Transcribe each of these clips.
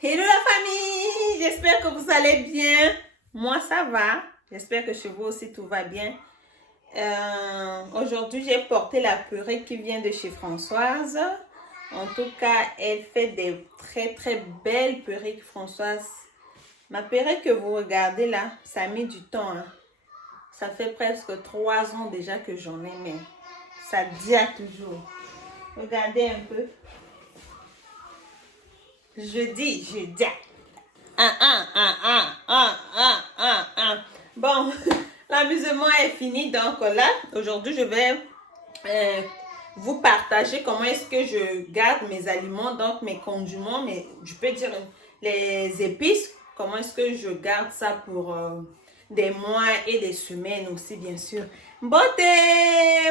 Hello la famille, j'espère que vous allez bien. Moi ça va, j'espère que chez vous aussi tout va bien. Aujourd'hui j'ai porté la purée qui vient de chez Françoise. En tout cas, elle fait des très belles purées, Françoise. Ma purée que vous regardez là, ça a mis du temps, hein. Ça fait presque 3 ans déjà que j'en ai, mais ça dit toujours. Regardez un peu. Je dis. Bon, l'amusement est fini. Donc là, aujourd'hui, je vais vous partager comment est-ce que je garde mes aliments, donc mes condiments, mais je peux dire les épices, comment est-ce que je garde ça pour des mois et des semaines aussi, bien sûr. Bote,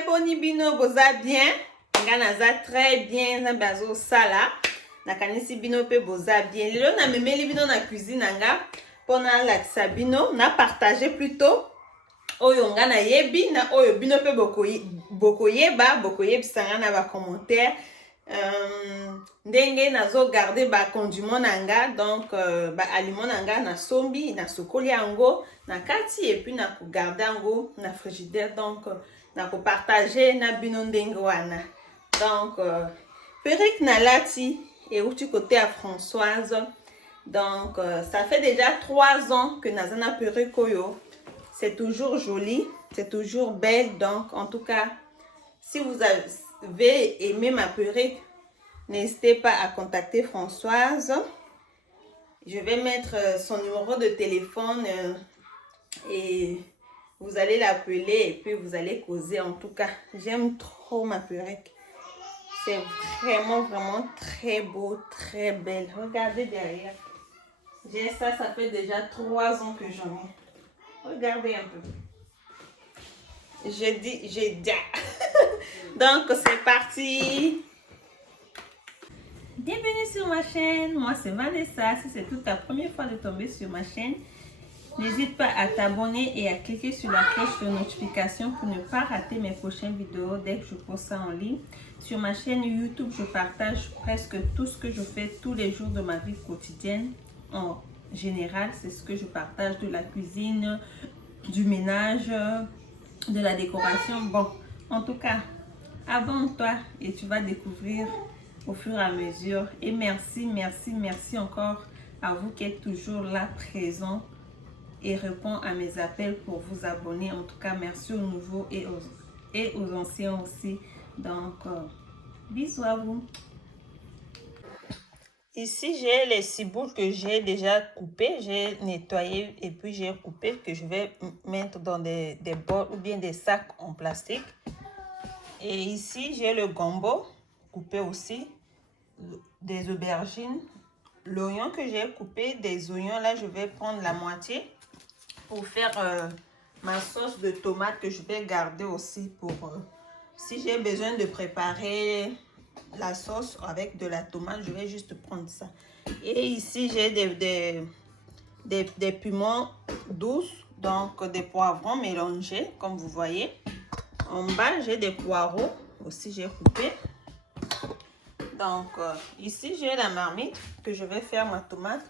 bonibino, boza bien. Nganaza très bien, zambazo sala. Nakanisi bino pe boza bien. Lelo na memeli bino na cuisine nga. Pona lakisa bino, na partager plutôt. Oyo nga na yebi na oyo bino pe bokoyebisa nga na ba commentaire. Ndenge nazo garder ba condiment nanga, donc ba aliment nanga na sombi na sokoli yango na kati et puis na ko garder yango na frigidaire, donc na ko partager na bino ndenge wana. Donc Peric Nalati et où tu côté à Françoise. Donc ça fait déjà 3 ans que Nazana Peric Koyo. C'est toujours joli, c'est toujours belle. Donc en tout cas, si vous avez aimé ma purée, n'hésitez pas à contacter Françoise. Je vais mettre son numéro de téléphone et vous allez l'appeler et puis vous allez causer. En tout cas, j'aime trop ma purée. C'est vraiment très beau, très belle. Regardez derrière. J'ai ça fait déjà 3 ans que j'en ai. Regardez un peu. J'ai dit. Donc, c'est parti. Bienvenue sur ma chaîne. Moi, c'est Vanessa. Si c'est toute ta première fois de tomber sur ma chaîne, n'hésite pas à t'abonner et à cliquer sur la cloche de notification pour ne pas rater mes prochaines vidéos dès que je poste ça en ligne. Sur ma chaîne YouTube, je partage presque tout ce que je fais tous les jours de ma vie quotidienne. En général, c'est ce que je partage, de la cuisine, du ménage, de la décoration. Bon, en tout cas, abonne-toi et tu vas découvrir au fur et à mesure. Et merci encore à vous qui êtes toujours là présent et répond à mes appels pour vous abonner. En tout cas, merci aux nouveaux et aux anciens aussi. Donc, bisous à vous. Ici, j'ai les ciboules que j'ai déjà coupées. J'ai nettoyé et puis j'ai coupé, que je vais mettre dans des bols ou bien des sacs en plastique. Et ici, j'ai le gombo coupé aussi, des aubergines. L'oignon que j'ai coupé, des oignons, là, je vais prendre la moitié pour faire ma sauce de tomate que je vais garder aussi pour si j'ai besoin de préparer la sauce avec de la tomate, je vais juste prendre ça. Et ici j'ai des piments douces, donc des poivrons mélangés comme vous voyez. En bas j'ai des poireaux aussi, j'ai coupé. Donc ici j'ai la marmite que je vais faire ma tomate.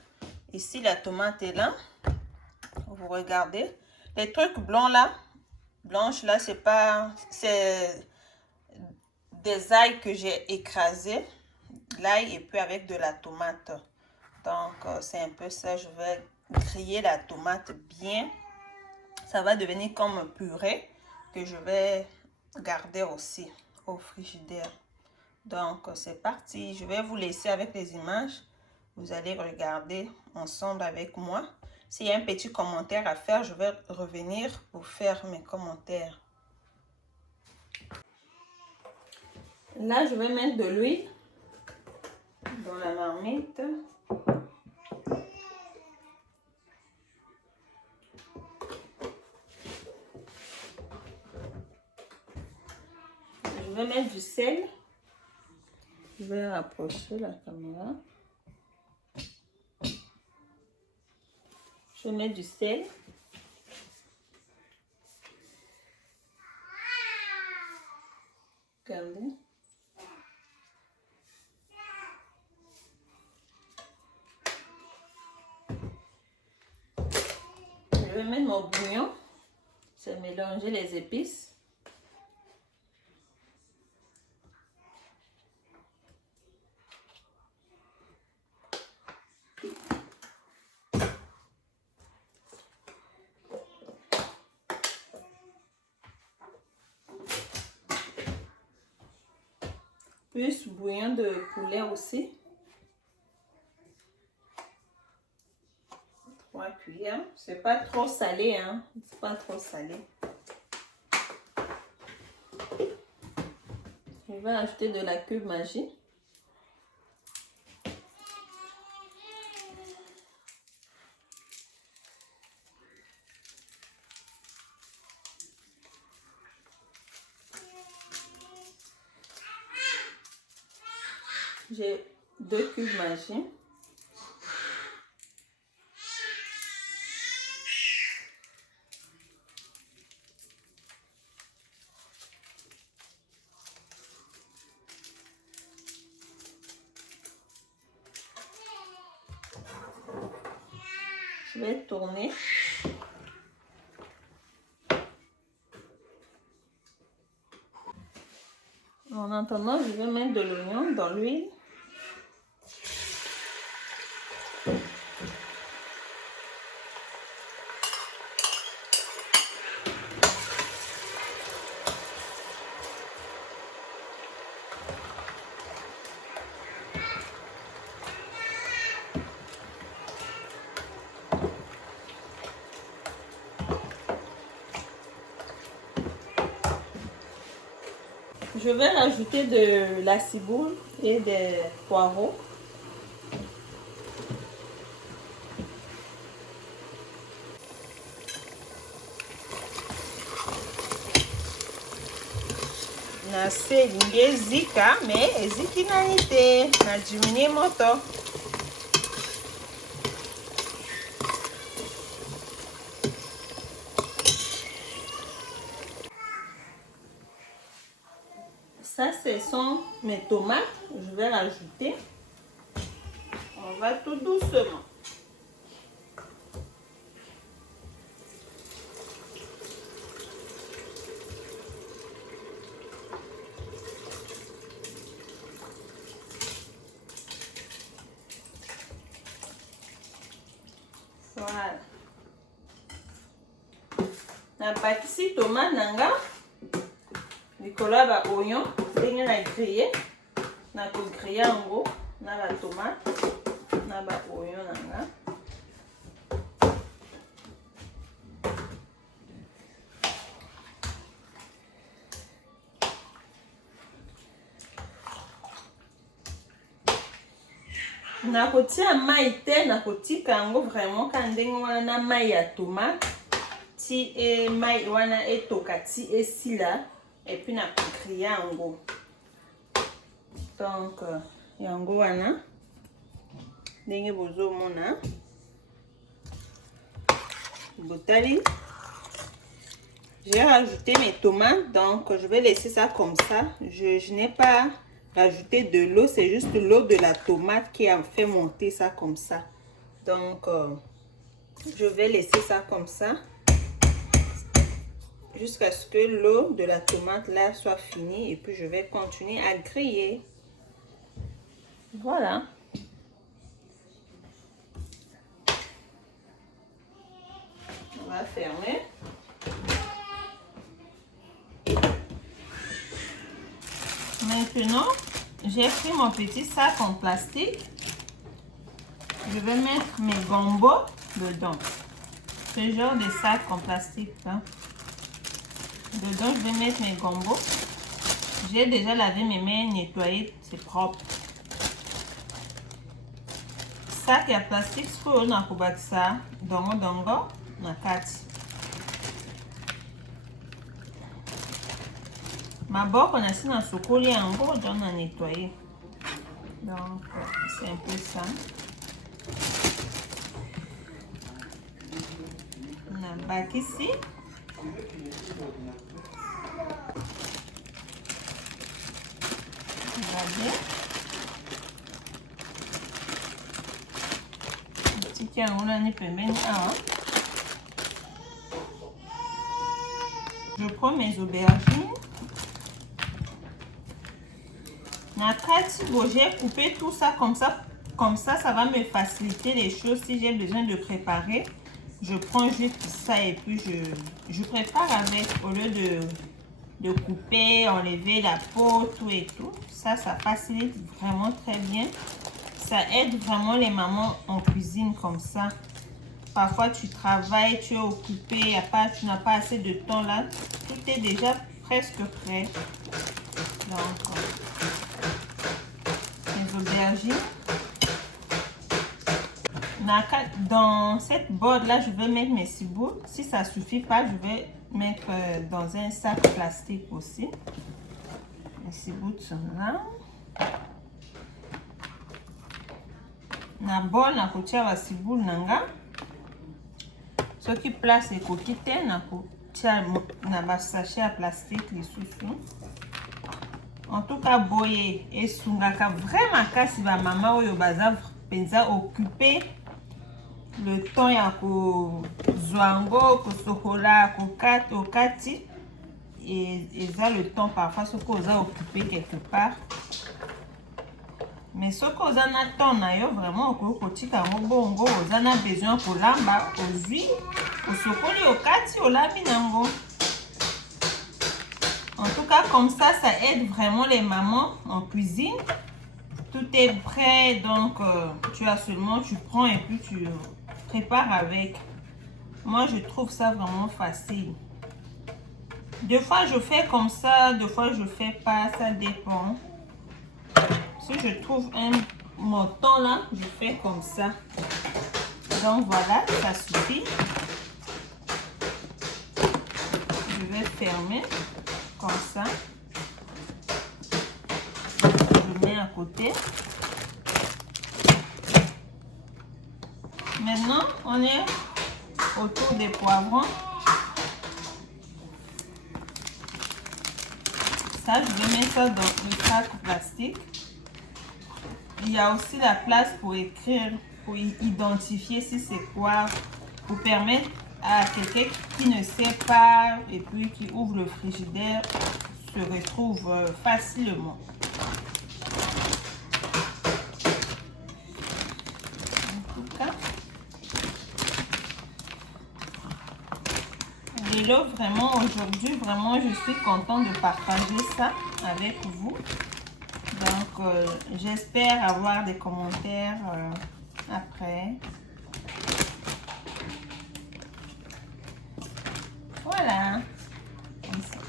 Ici la tomate est là, vous regardez. Les trucs blancs là, blanches là, c'est des ails que j'ai écrasés, l'ail et puis avec de la tomate. Donc c'est un peu ça. Je vais griller la tomate bien. Ça va devenir comme purée que je vais garder aussi au frigidaire. Donc c'est parti. Je vais vous laisser avec les images. Vous allez regarder ensemble avec moi. S'il y a un petit commentaire à faire, je vais revenir pour faire mes commentaires. Là, je vais mettre de l'huile dans la marmite. Je vais mettre du sel. Je vais rapprocher la caméra. Je vais mettre du sel. Regardez. mon bouillon. C'est mélanger les épices. Plus bouillon de poulet aussi. 3 cuillères. C'est pas trop salé, hein. C'est pas trop salé. Je vais ajouter de la cube Maggi. J'ai 2 cubes Maggi. Je vais tourner. En attendant, je vais mettre de l'oignon dans l'huile. Je vais rajouter de la ciboule et des poireaux. Na selingi zika, mais eziki nani te, na diminue moto. Ça, ce sont mes tomates. Je vais rajouter. On va tout doucement. Voilà. Na bakisi tomate nanga. Nicolas ba oignon, ndenge na griller, na ko griller yango na ba tomate, na ba oignon nanga. Na kotia mai te, na kotika yango vraiment ka ndenge wana mai ya tomate ti e mai wana etoka ti esila. Et puis, na griller yango. Donc, yango wana. Ndenge bozo mona. Botali. J'ai rajouté mes tomates. Donc, je vais laisser ça comme ça. Je n'ai pas rajouté de l'eau. C'est juste l'eau de la tomate qui a fait monter ça comme ça. Donc, je vais laisser ça comme ça. Jusqu'à ce que l'eau de la tomate là soit finie. Et puis je vais continuer à griller. Voilà. On va fermer. Maintenant, j'ai pris mon petit sac en plastique. Je vais mettre mes gambos dedans. Ce genre de sac en plastique là. Dedans, je vais mettre mes gambos. J'ai déjà lavé mes mains, nettoyé, c'est propre. Sac ya plastique, ce qu'on a ça, dongo, na kati. Ma boque, on a si dans ce collier en gros, on a nettoyé. Donc, c'est un peu ça. On a bac ici. Regardez. Petit qui a un pembeni. Je prends mes aubergines. J'ai coupé tout ça comme ça. Comme ça, ça va me faciliter les choses si j'ai besoin de préparer. Je prends juste ça et puis je prépare avec au lieu de couper, enlever la peau, tout et tout. Ça facilite vraiment très bien. Ça aide vraiment les mamans en cuisine comme ça. Parfois, tu travailles, tu es occupé, tu n'as pas assez de temps là. Tout est déjà presque prêt. Donc, les aubergines. Dans cette boîte là, je vais mettre mes ciboules. Si ça ne suffit pas, je vais mettre dans un sac plastique aussi. Les ciboules sont là. Na bol na kotia ba ciboules nanga. Ce qui place les coquillettes na kotia na ba sachet à plastique les sous. En tout cas, boye et sungaka vraiment kasi ba mama oyo baza penza occupé. Le temps ya ko zwango ko sokola ko kati et ça le temps parfois ce qu'on a occupé quelque part. Mais ce qu'on a temps na yo vraiment ko kotika bongo on a besoin pour lamba aux huiles au sokoli au kati au labi nango. En tout cas comme ça aide vraiment les mamans en cuisine. Tout est prêt donc tu prends et puis tu prépare avec. Moi je trouve ça vraiment facile. Des fois je fais comme ça, des fois je fais pas, ça dépend. Si je trouve mon temps là, je fais comme ça. Donc voilà, ça suffit. Je vais fermer comme ça. Je mets à côté. Maintenant, on est autour des poivrons. Ça, je vais mettre ça dans le sac plastique. Il y a aussi la place pour écrire, pour identifier si c'est quoi, pour permettre à quelqu'un qui ne sait pas et puis qui ouvre le frigidaire se retrouve facilement. Et là, vraiment, aujourd'hui, vraiment, je suis contente de partager ça avec vous. Donc, j'espère avoir des commentaires après. Voilà. Comme ça.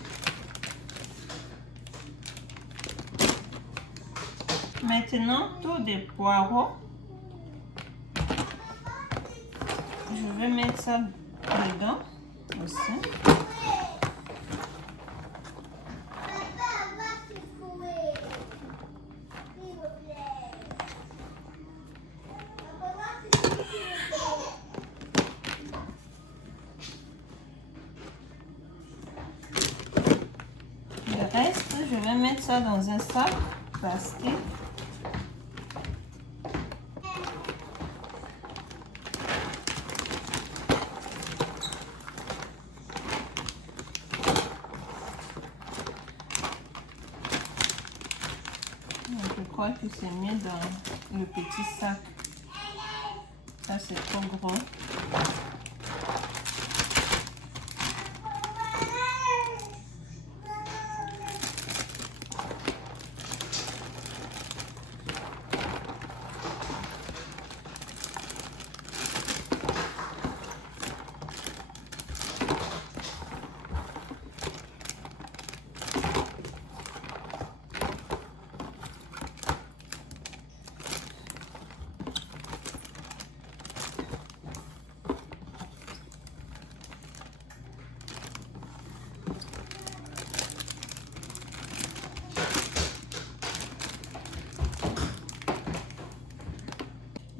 Maintenant, tous des poireaux. Je vais mettre ça dedans aussi. Le reste, je vais mettre ça dans un sac plastique. Je crois que c'est mieux dans le petit sac. Ça, c'est trop gros.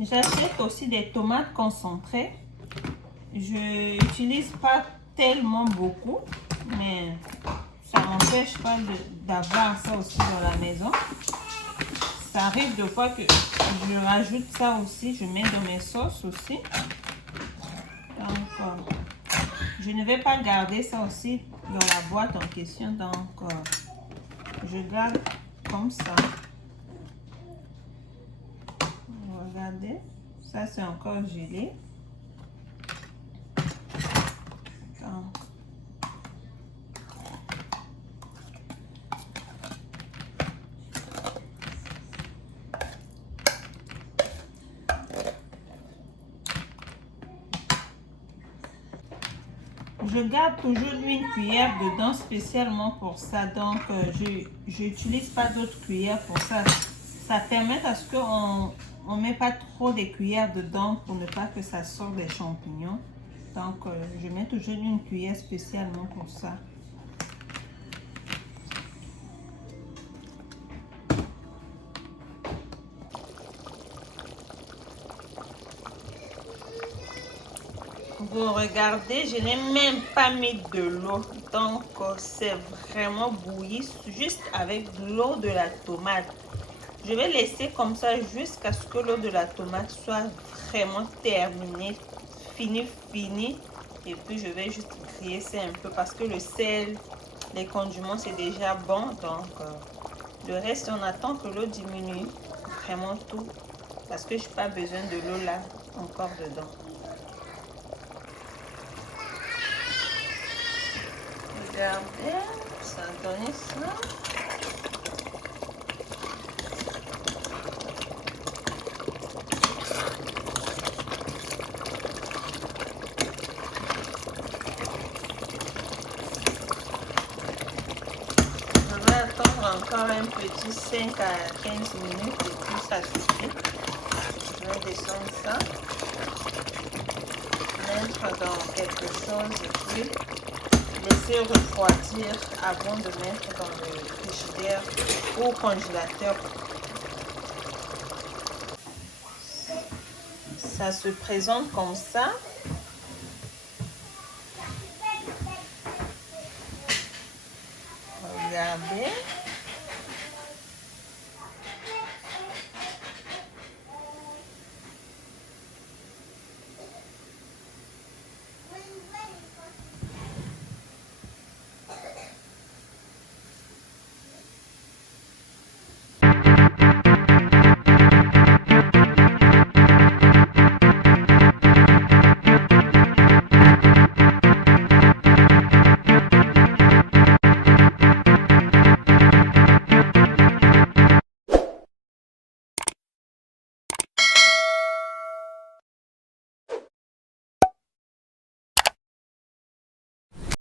J'achète aussi des tomates concentrées. Je n'utilise pas tellement beaucoup, mais ça m'empêche pas d'avoir ça aussi dans la maison. Ça arrive de fois que je rajoute ça aussi, je mets dans mes sauces aussi. Donc, Je ne vais pas garder ça aussi dans la boîte en question, donc je garde comme ça. Regardez, ça c'est encore gelé. Donc, je garde toujours une cuillère dedans spécialement pour ça, donc je n'utilise pas d'autres cuillères pour ça. Ça permet à ce qu'on ne met pas trop de cuillères dedans pour ne pas que ça sorte des champignons. Donc je mets toujours une cuillère spécialement pour ça. Vous regardez, je n'ai même pas mis de l'eau, donc c'est vraiment bouilli juste avec l'eau de la tomate. Je vais laisser comme ça jusqu'à ce que l'eau de la tomate soit vraiment terminée, fini. Et puis je vais juste graisser un peu parce que le sel, les condiments c'est déjà bon, donc le reste on attend que l'eau diminue vraiment tout parce que je n'ai pas besoin de l'eau là encore dedans. Regardez, ça a donné ça. Je vais attendre encore un petit 5 à 15 minutes et puis ça suffit. Je vais descendre ça, mettre dans quelque chose et puis laisser refroidir avant de mettre dans le frigidaire ou congélateur. Ça se présente comme ça. Regardez.